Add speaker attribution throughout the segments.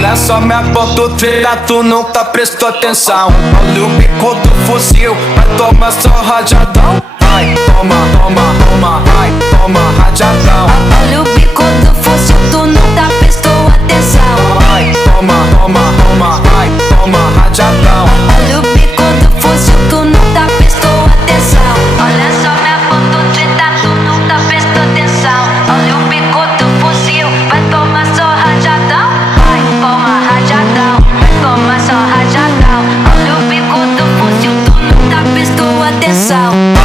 Speaker 1: Olha só minha treta, tu nunca prestou atenção. Olha o bico do fuzil, vai tomar só rajadão. Vai, toma, toma,
Speaker 2: out.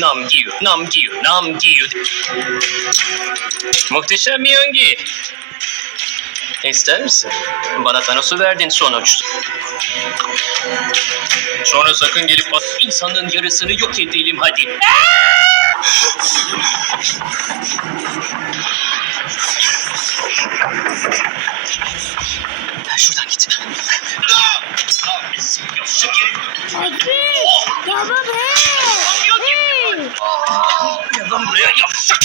Speaker 3: Namgyu, Namgyu, Namgyu, Namgyu. Muhteşem Yöngi. İster misin? Bana Thanos'u verdin sonuç. Sonra sakın gelip bak insanın yarısını yok edelim hadi. Şuradan git. Şekerim. Gel lan buraya yavşak.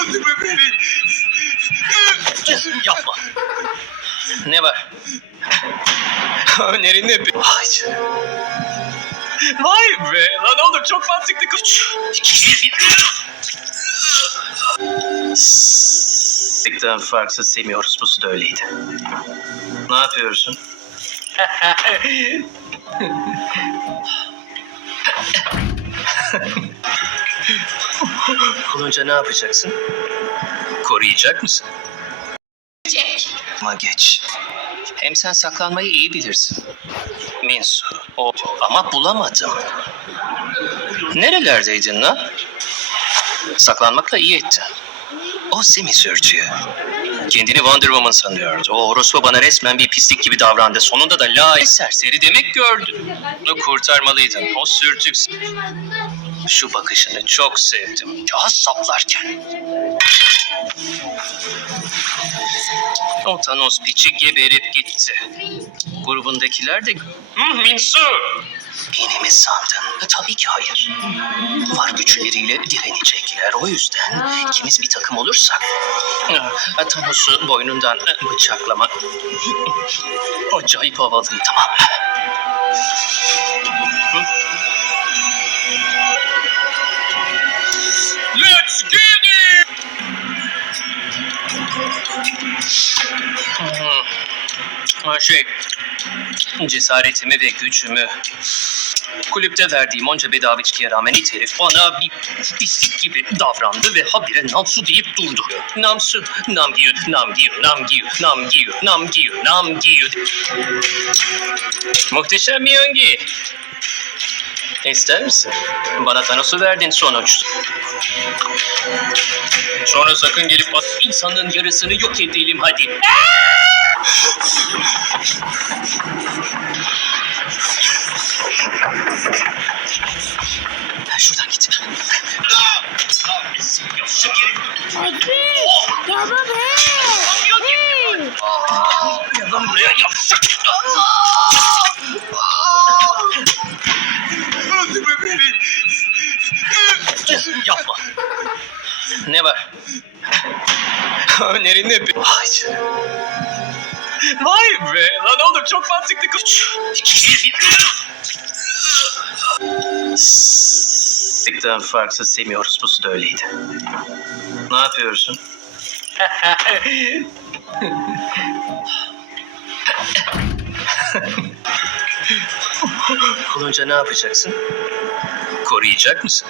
Speaker 3: Öldürme beni. Yapma. Ne var? Önerin ne? be? Vay be lan oğlum çok mantıklı. Bir. Sikten farksız sevmiyoruz. Bu da öyleydi. Ne yapıyorsun? Olunca ne yapacaksın? Koruyacak mısın? Ama geç. Hem sen saklanmayı iyi bilirsin. Minsu. O ama bulamadım. Nerelerdeydin lan? Saklanmakla iyi ettin. O semi sürücü. Kendini Wonder Woman sanıyordu. O orospu bana resmen bir pislik gibi davrandı. Sonunda da la serseri demek gördü. Onu kurtarmalıydın. O sürtük. Şu bakışını çok sevdim. Ya saplarken. O Thanos piçi geberip gitti. Grubundakiler de... Hı, Minsu! Beni mi sandın? Tabii ki hayır. Var güçleriyle direnecekler. O yüzden ikimiz bir takım olursak... Ah, Thanos'u boynundan bıçaklama... Acayip havalıydı tamam? Let's get it! Hmm. Şey, cesaretimi ve gücümü kulüpte verdiğim onca bedava içkiye rağmen it herif bana bir pislik gibi davrandı ve habire Namsu deyip durdu. Namsu, Namgyu, Namgyu, Namgyu, Namgyu, Namgyu, Namgyu. Muhteşem Yöngi. İster misin? Bana Thanos'u verdin sonuç. Sonra sakın gelip bak insanın yarısını yok edelim hadi. Şuradan Şekerim. Gel lan buraya yavşak. Öldürme beni. Yapma. Ne var? Önerin ne? be? Vay be lan oğlum çok mantıklı. Üç, iki. Sikten farksız sevmiyoruz. Bu da öyleydi. Ne yapıyorsun? Olunca ne yapacaksın? Koruyacak mısın?